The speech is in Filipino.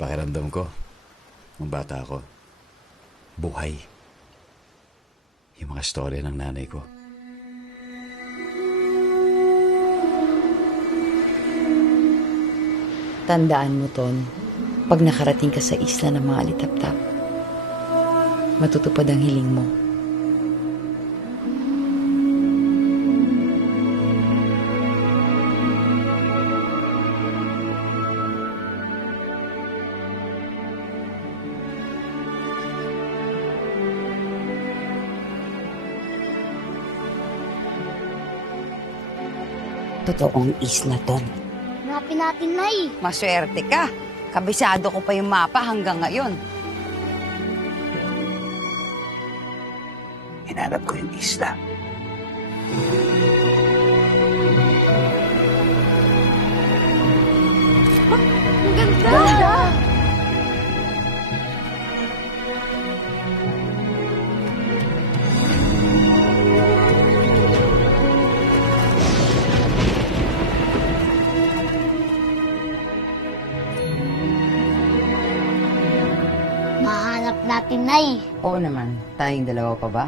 Pakiramdam ko, nung bata ako, buhay. Yung mga story ng nanay ko. Tandaan mo, Ton, pag nakarating ka sa isla ng mga alitaptap, matutupad ang hiling mo. Totoong isla, Ton. Hanapin natin, Nay. Maswerte ka. Kabisado ko pa yung mapa hanggang ngayon. Hinanap ko yung isla. Mahanap natin, Nay. Oo naman. Tayong dalawa pa ba?